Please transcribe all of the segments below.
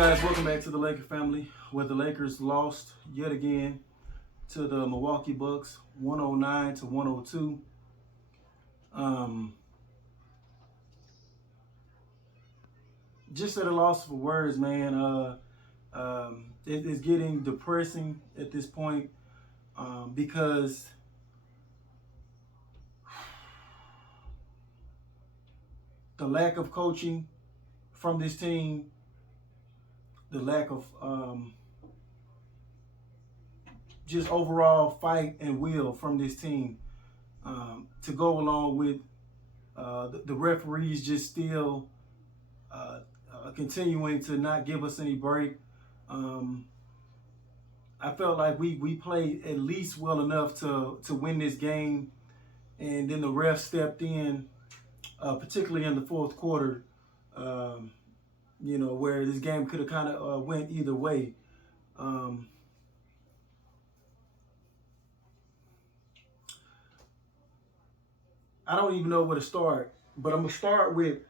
guys, welcome back to the Laker family, where the Lakers lost yet again to the Milwaukee Bucks, 109 to 102. Just at a loss for words, man. It's getting depressing at this point because the lack of coaching from this team, the lack of just overall fight and will from this team to go along with the referees just still continuing to not give us any break. I felt like we played at least well enough to win this game, and then the ref stepped in, particularly in the fourth quarter, where this game could have kind of went either way. I don't even know where to start, but I'm going to start with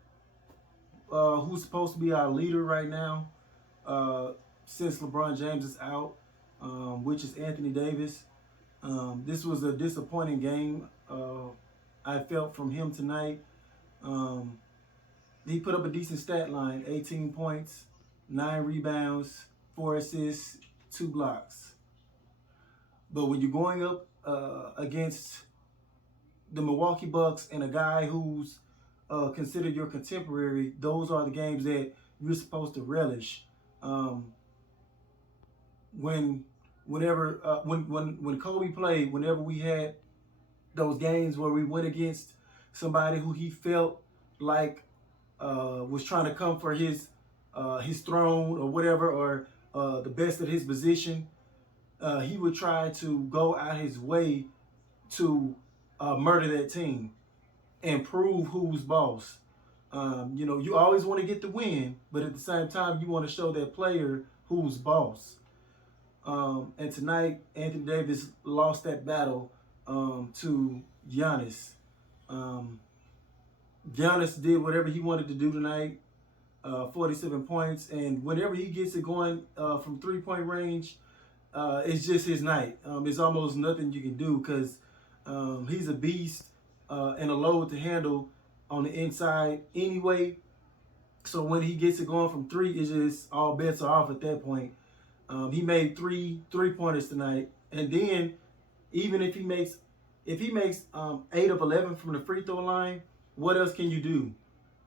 who's supposed to be our leader right now since LeBron James is out, which is Anthony Davis. This was a disappointing game I felt from him tonight. He put up a decent stat line, 18 points, 9 rebounds, 4 assists, 2 blocks. But when you're going up against the Milwaukee Bucks and a guy who's considered your contemporary, those are the games that you're supposed to relish. When Kobe played, whenever we had those games where we went against somebody who he felt like was trying to come for his throne or whatever, or the best at his position, he would try to go out his way to murder that team and prove who's boss. You always want to get the win, but at the same time, you want to show that player who's boss. And tonight, Anthony Davis lost that battle to Giannis. Giannis did whatever he wanted to do tonight, 47 points, and whenever he gets it going from three-point range, it's just his night. It's almost nothing you can do because he's a beast and a load to handle on the inside anyway. So when he gets it going from three, it's just all bets are off at that point. He made three-pointers tonight, and then even if he makes 8 of 11 from the free throw line, what else can you do?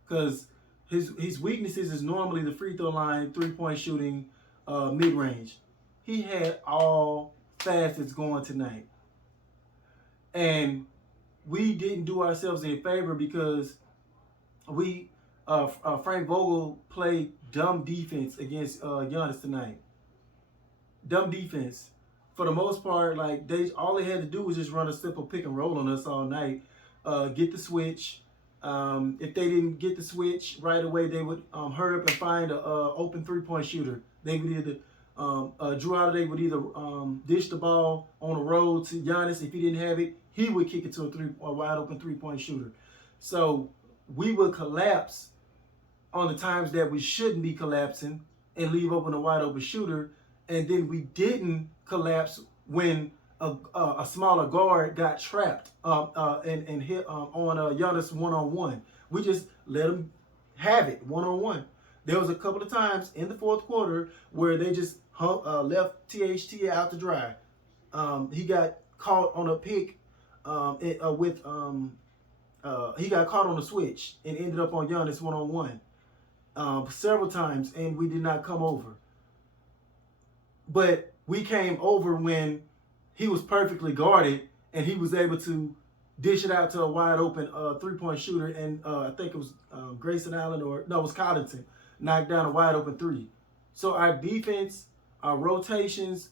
Because his weaknesses is normally the free throw line, three-point shooting, mid-range. He had all facets going tonight. And we didn't do ourselves any favor because Frank Vogel played dumb defense against Giannis tonight. Dumb defense. For the most part, like all they had to do was just run a simple pick and roll on us all night. Get the switch. If they didn't get the switch right away, they would hurry up and find an open three-point shooter. They would either Drew Holiday would either dish the ball on the road to Giannis. If he didn't have it, he would kick it to a wide open three-point shooter. So we would collapse on the times that we shouldn't be collapsing and leave open a wide open shooter. And then we didn't collapse when a smaller guard got trapped and hit on Giannis one-on-one. We just let him have it one-on-one. There was a couple of times in the fourth quarter where they just left THT out to dry. He got caught on a pick he got caught on a switch and ended up on Giannis one-on-one several times, and we did not come over. But we came over when he was perfectly guarded and he was able to dish it out to a wide open three-point shooter, and I think it was Grayson Allen it was Collington, knocked down a wide open three. So our defense, our rotations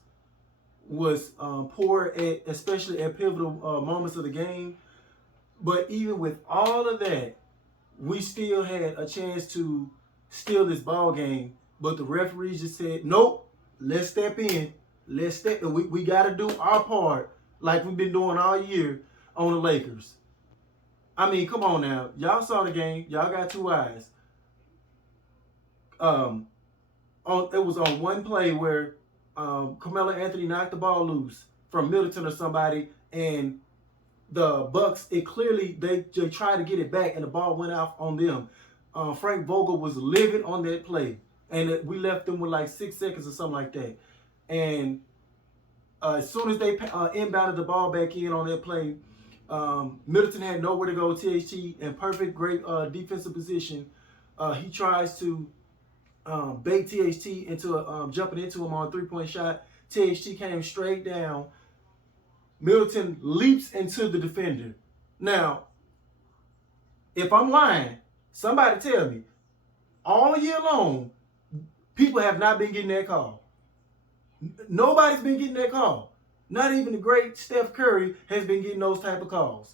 was poor, especially at pivotal moments of the game. But even with all of that, we still had a chance to steal this ball game. But the referees just said, nope, let's step in. We got to do our part like we've been doing all year on the Lakers. I mean, come on now. Y'all saw the game. Y'all got two eyes. It was on one play where Carmelo Anthony knocked the ball loose from Middleton or somebody, and the Bucks, it clearly they tried to get it back, and the ball went out on them. Frank Vogel was livid on that play, and we left them with like 6 seconds or something like that. And as soon as they inbounded the ball back in on that play, Middleton had nowhere to go. THT in perfect, great defensive position. He tries to bait THT into jumping into him on a three-point shot. THT came straight down. Middleton leaps into the defender. Now, if I'm lying, somebody tell me. All year long, people have not been getting that call. Nobody's been getting that call. Not even the great Steph Curry has been getting those type of calls.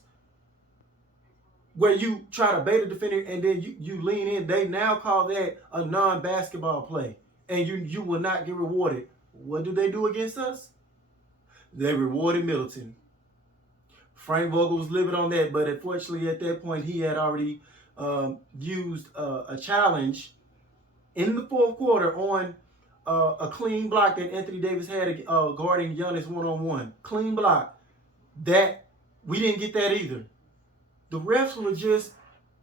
Where you try to bait a defender and then you lean in. They now call that a non-basketball play. And you will not get rewarded. What do they do against us? They rewarded Middleton. Frank Vogel was livid on that, but unfortunately at that point he had already used a challenge in the fourth quarter on a clean block that Anthony Davis had guarding Giannis one-on-one. Clean block. That we didn't get that either. The refs were just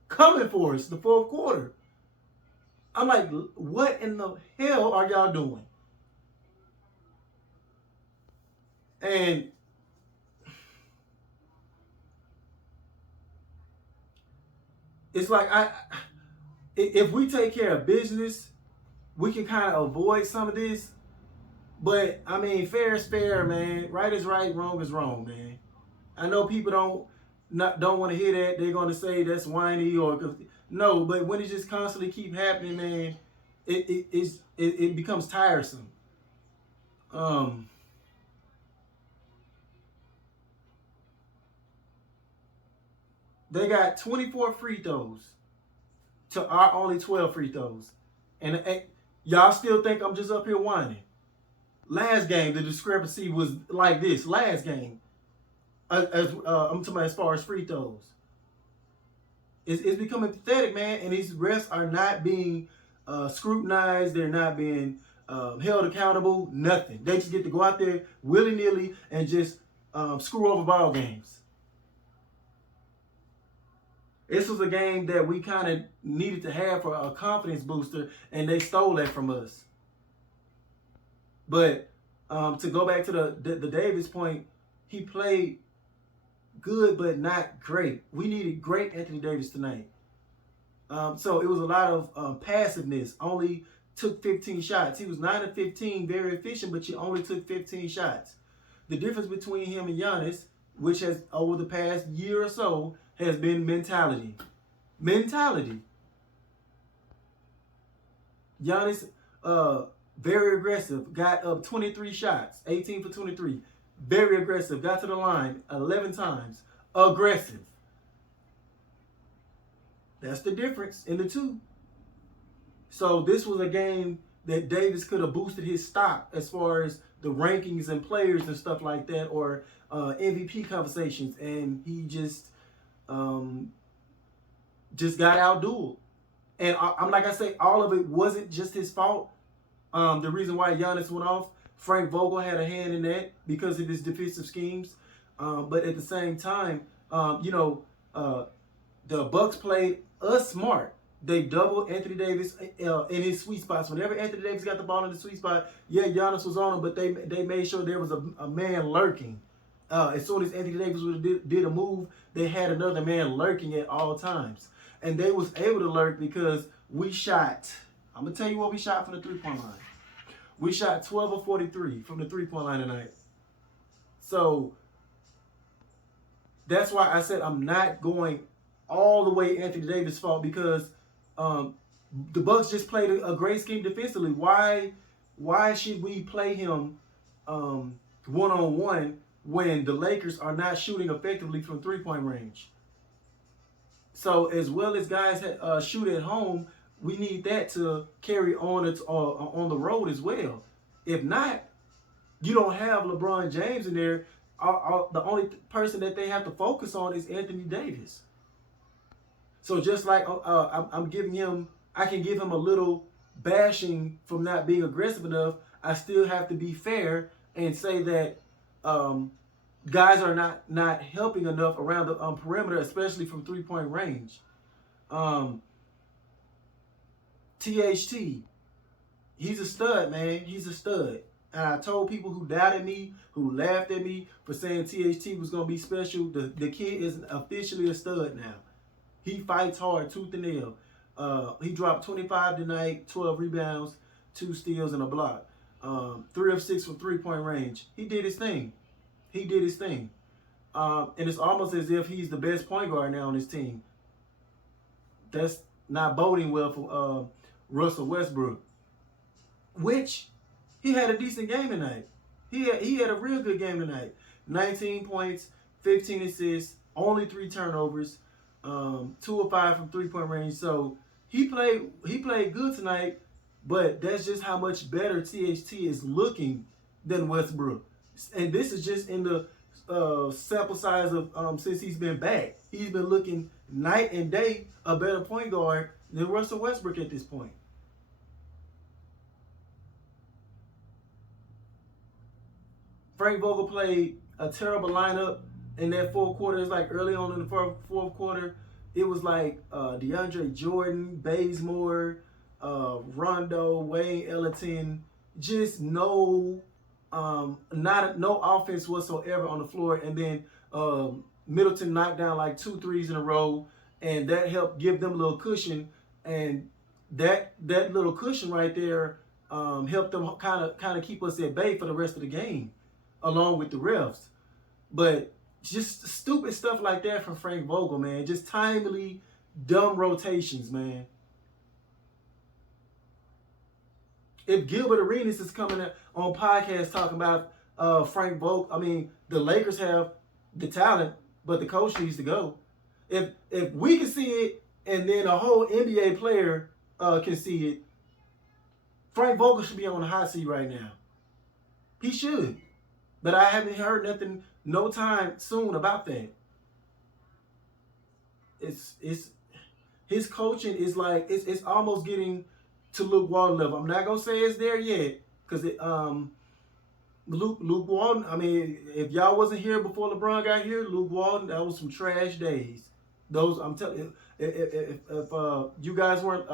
coming for us the fourth quarter. I'm like, what in the hell are y'all doing? And it's like if we take care of business, we can kind of avoid some of this. But I mean, fair is fair, man. Right is right, wrong is wrong, man. I know people don't want to hear that. They're going to say that's whiny or no. But when it just constantly keep happening, man, it becomes tiresome. They got 24 free throws to our only 12 free throws. And y'all still think I'm just up here whining. Last game, the discrepancy was like this. Last game, I'm talking about as far as free throws. It's becoming pathetic, man. And these refs are not being scrutinized. They're not being held accountable. Nothing. They just get to go out there willy-nilly and just screw over ball games. This was a game that we kind of needed to have for a confidence booster, and they stole that from us. But to go back to the Davis point, he played good but not great. We needed great Anthony Davis tonight. So it was a lot of passiveness. Only took 15 shots. He was 9 of 15, very efficient, but you only took 15 shots. The difference between him and Giannis, which has over the past year or so, has been mentality. Mentality. Giannis, very aggressive. Got up 23 shots. 18 for 23. Very aggressive. Got to the line 11 times. Aggressive. That's the difference in the two. So this was a game that Davis could have boosted his stock as far as the rankings and players and stuff like that, or MVP conversations, and he just got outdueled. And I'm like I say, all of it wasn't just his fault. The reason why Giannis went off, Frank Vogel had a hand in that because of his defensive schemes. But at the same time, the Bucks played us smart. They doubled Anthony Davis in his sweet spots. Whenever Anthony Davis got the ball in the sweet spot, yeah, Giannis was on him, but they made sure there was a man lurking. As soon as Anthony Davis did a move, they had another man lurking at all times. And they was able to lurk because we shot. I'm going to tell you what we shot from the three-point line. We shot 12 of 43 from the three-point line tonight. So that's why I said I'm not going all the way Anthony Davis' fault, because the Bucks just played a great scheme defensively. Why should we play him one-on-one when the Lakers are not shooting effectively from three-point range? So as well as guys shoot at home, we need that to carry on the road as well. If not, you don't have LeBron James in there. The only person that they have to focus on is Anthony Davis. So just like I can give him a little bashing from not being aggressive enough, I still have to be fair and say that guys are not helping enough around the perimeter, especially from 3-point range. THT, he's a stud, man. He's a stud. And I told people who doubted me, who laughed at me for saying THT was going to be special, the kid is officially a stud now. He fights hard, tooth and nail. He dropped 25 tonight, 12 rebounds, 2 steals, and a block. 3 of 6 from 3-point range. He did his thing. He did his thing. And it's almost as if he's the best point guard now on his team. That's not boding well for Russell Westbrook. Which, he had a decent game tonight. He had a real good game tonight. 19 points, 15 assists, only 3 turnovers, 2 of 5 from 3-point range. So he played good tonight, but that's just how much better THT is looking than Westbrook. And this is just in the sample size of since he's been back. He's been looking night and day a better point guard than Russell Westbrook at this point. Frank Vogel played a terrible lineup in that fourth quarter. It's like early on in the fourth quarter, it was like DeAndre Jordan, Bazemore, Rondo, Wayne Ellington, just no offense whatsoever on the floor. And then Middleton knocked down like 2 threes in a row, and that helped give them a little cushion. And that little cushion right there helped them kind of keep us at bay for the rest of the game, along with the refs. But just stupid stuff like that from Frank Vogel, man. Just timely, dumb rotations, man. If Gilbert Arenas is coming on podcast talking about Frank Vogel, I mean, the Lakers have the talent, but the coach needs to go. If we can see it, and then a whole NBA player can see it, Frank Vogel should be on the hot seat right now. He should. But I haven't heard nothing, no time soon about that. It's his coaching is like it's almost getting to Luke Walton level. I'm not gonna say it's there yet, because Luke Walton. I mean, if y'all wasn't here before LeBron got here, Luke Walton, that was some trash days. Those, I'm telling you, if you guys weren't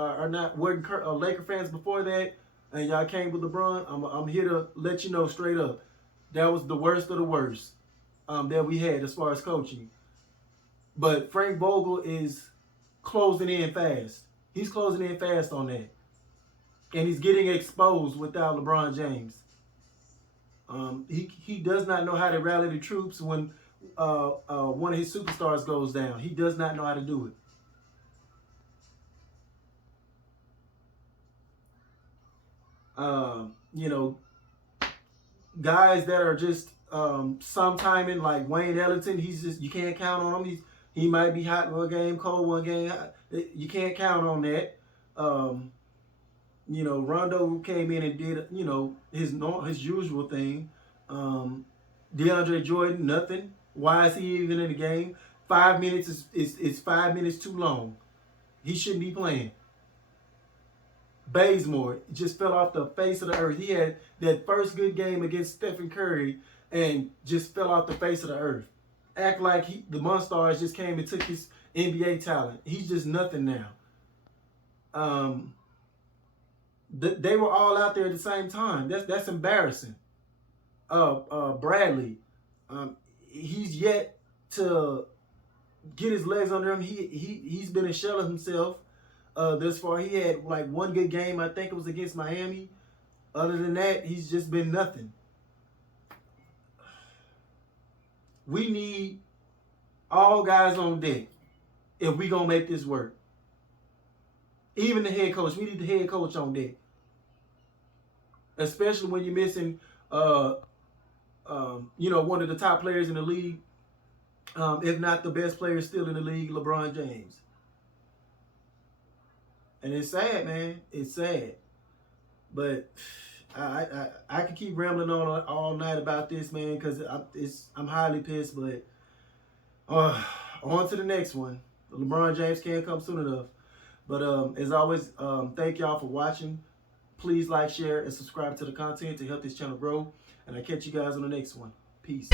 Laker fans before that, and y'all came with LeBron, I'm here to let you know straight up, that was the worst of the worst that we had as far as coaching. But Frank Vogel is closing in fast. He's closing in fast on that. And he's getting exposed without LeBron James. He does not know how to rally the troops when one of his superstars goes down. He does not know how to do it. Guys that are just sometiming, like Wayne Ellington, you can't count on him. He might be hot one game, cold one game. You can't count on that. Rondo came in and did his usual thing. DeAndre Jordan, nothing. Why is he even in the game? 5 minutes is 5 minutes too long. He shouldn't be playing. Bazemore just fell off the face of the earth. He had that first good game against Stephen Curry and just fell off the face of the earth. Act like the Monstars just came and took his NBA talent. He's just nothing now. They were all out there at the same time. That's embarrassing. Bradley, he's yet to get his legs under him. He's been a shell of himself. Thus far, he had like one good game. I think it was against Miami. Other than that, he's just been nothing. We need all guys on deck if we gonna make this work. Even the head coach. We need the head coach on deck. Especially when you're missing, one of the top players in the league, if not the best player still in the league, LeBron James. And it's sad, man. It's sad. But I could keep rambling on all night about this, man, because I'm highly pissed. But on to the next one. LeBron James can't come soon enough. But as always, thank y'all for watching. Please like, share, and subscribe to the content to help this channel grow. And I'll catch you guys on the next one. Peace.